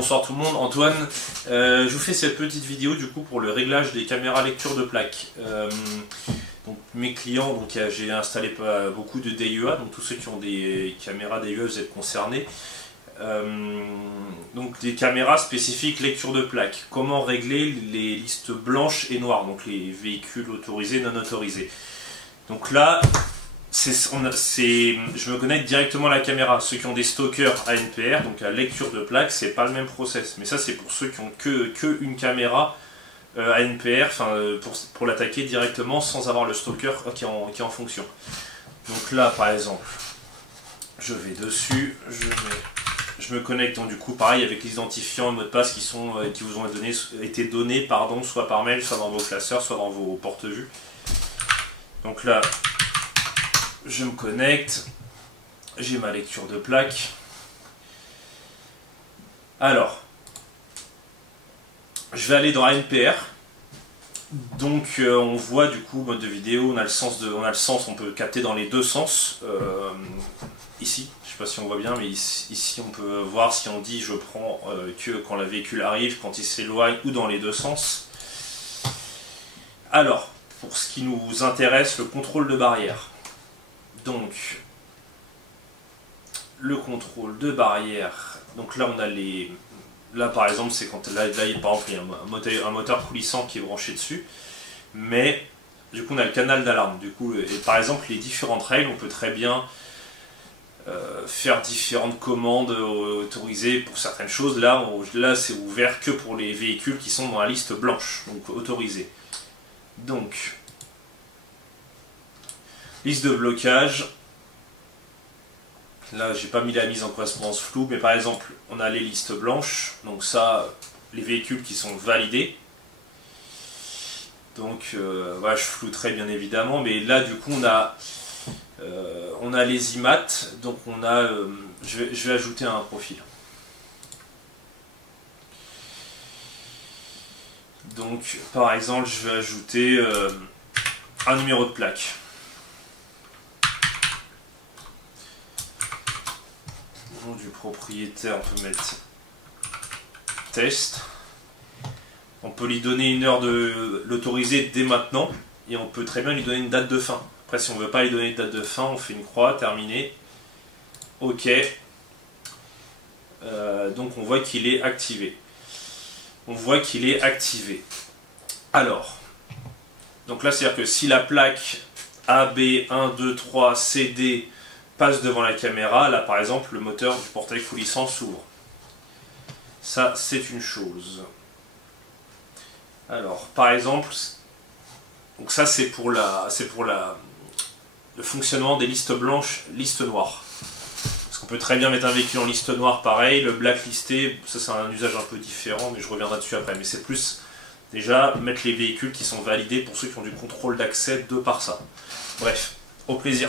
bonsoir tout le monde, Antoine. Je vous fais cette petite vidéo du coup pour le réglage des caméras lecture de plaques. Donc mes clients, donc j'ai installé beaucoup de DIEA, donc tous ceux qui ont des caméras DIEA vous êtes concernés. Donc des caméras spécifiques lecture de plaques. Comment régler les listes blanches et noires, donc les véhicules autorisés, non autorisés. Donc là, je me connecte directement à la caméra. Ceux qui ont des stockers ANPR, donc à lecture de plaques, c'est pas le même process. Mais ça c'est pour ceux qui ont que une caméra ANPR, pour l'attaquer directement sans avoir le stocker qui est en fonction. Donc là par exemple, je vais dessus, je me connecte, donc du coup pareil avec les identifiants et mots de passe qui vous ont été donnés soit par mail, soit dans vos classeurs, soit dans vos porte-vues. Donc là, je me connecte, j'ai ma lecture de plaque. Alors, je vais aller dans ANPR. Donc on voit du coup mode de vidéo, on a le sens, on peut capter dans les deux sens. Ici, je ne sais pas si on voit bien, mais ici on peut voir si on dit je prends que quand le véhicule arrive, quand il s'éloigne, ou dans les deux sens. Alors, pour ce qui nous intéresse, le contrôle de barrière. Donc, le contrôle de barrière. Donc là, on a les. Là, par exemple, c'est quand là, par exemple, il y a un moteur coulissant qui est branché dessus. Mais du coup, on a le canal d'alarme. Du coup, et par exemple, les différentes règles, on peut très bien faire différentes commandes autorisées pour certaines choses. Là, c'est ouvert que pour les véhicules qui sont dans la liste blanche, donc autorisés. Donc, liste de blocage. Là, j'ai pas mis la mise en correspondance floue, mais par exemple, on a les listes blanches. Donc ça, les véhicules qui sont validés. Donc, voilà, je flouterai bien évidemment, mais là, du coup, on a les IMAT. Donc, je vais ajouter un profil. Donc, par exemple, je vais ajouter un numéro de plaque. Nom du propriétaire, on peut mettre test. On peut lui donner une heure de l'autoriser dès maintenant, et on peut très bien lui donner une date de fin. Après, si on ne veut pas lui donner de date de fin, on fait une croix, terminé. OK. Donc on voit qu'il est activé. Alors, donc là, c'est-à-dire que si la plaque AB 1, 2, 3, CD passe devant la caméra, là par exemple, le moteur du portail coulissant s'ouvre. Ça, c'est une chose. Alors, par exemple, donc ça c'est pour le fonctionnement des listes blanches, listes noires. Parce qu'on peut très bien mettre un véhicule en liste noire, pareil, le blacklisté, ça c'est un usage un peu différent, mais je reviendrai dessus après. Mais c'est plus déjà mettre les véhicules qui sont validés pour ceux qui ont du contrôle d'accès de par ça. Bref, au plaisir.